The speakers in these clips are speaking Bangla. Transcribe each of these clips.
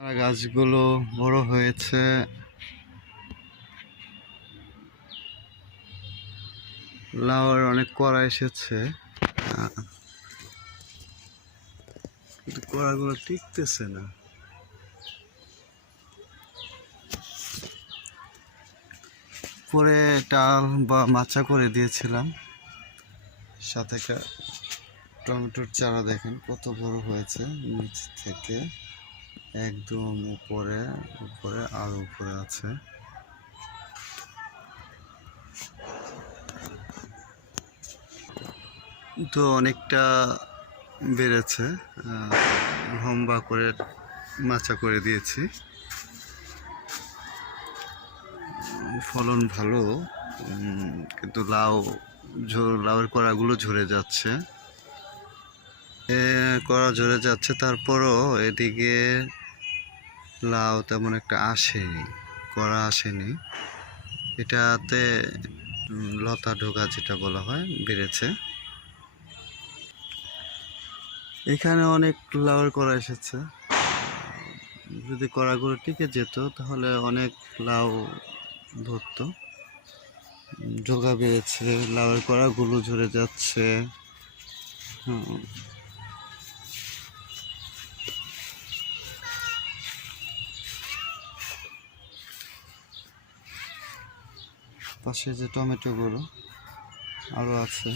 গাছগুলো বড় হয়েছে। লাউয়ের অনেক কড়া এসেছে। কিন্তু কড়াগুলো টিকতেছে না। পরে ডাল বা মাচা করে দিয়েছিলাম। সাথে একটা টমেটোর চারা দেখেন কত বড় হয়েছে নিচ থেকে। একদম উপরে উপরে আর উপরে আছে। তো অনেকটা বেড়েছে লম্বা করে মাচা করে দিয়েছি। ফলন ভালো কিন্তু লাউ লাউয়ের কড়াগুলো ঝরে যাচ্ছে। কড়া ঝরে যাচ্ছে, তারপরও এদিকে লাউ তেমন একটা আসেনি, কড়া আসেনি। এটাতে লতা ঢোকা যেটা বলা হয়, বেড়েছে। এখানে অনেক লাউয়ের কড়া এসেছে। যদি কড়াগুলো টিকে যেত, তাহলে অনেক লাউ ধরতো। ঢোকা বেড়েছে, লাউয়ের কড়াগুলো ঝরে যাচ্ছে। পাশে যে টমেটো টমেটোগুলো আরও আছে।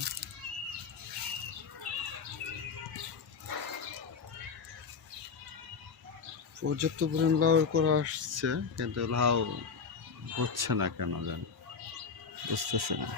পর্যাপ্ত পরিমাণ লাউর করা আসছে, কিন্তু লাউ হচ্ছে না কেন জানি, বুঝতেছে না।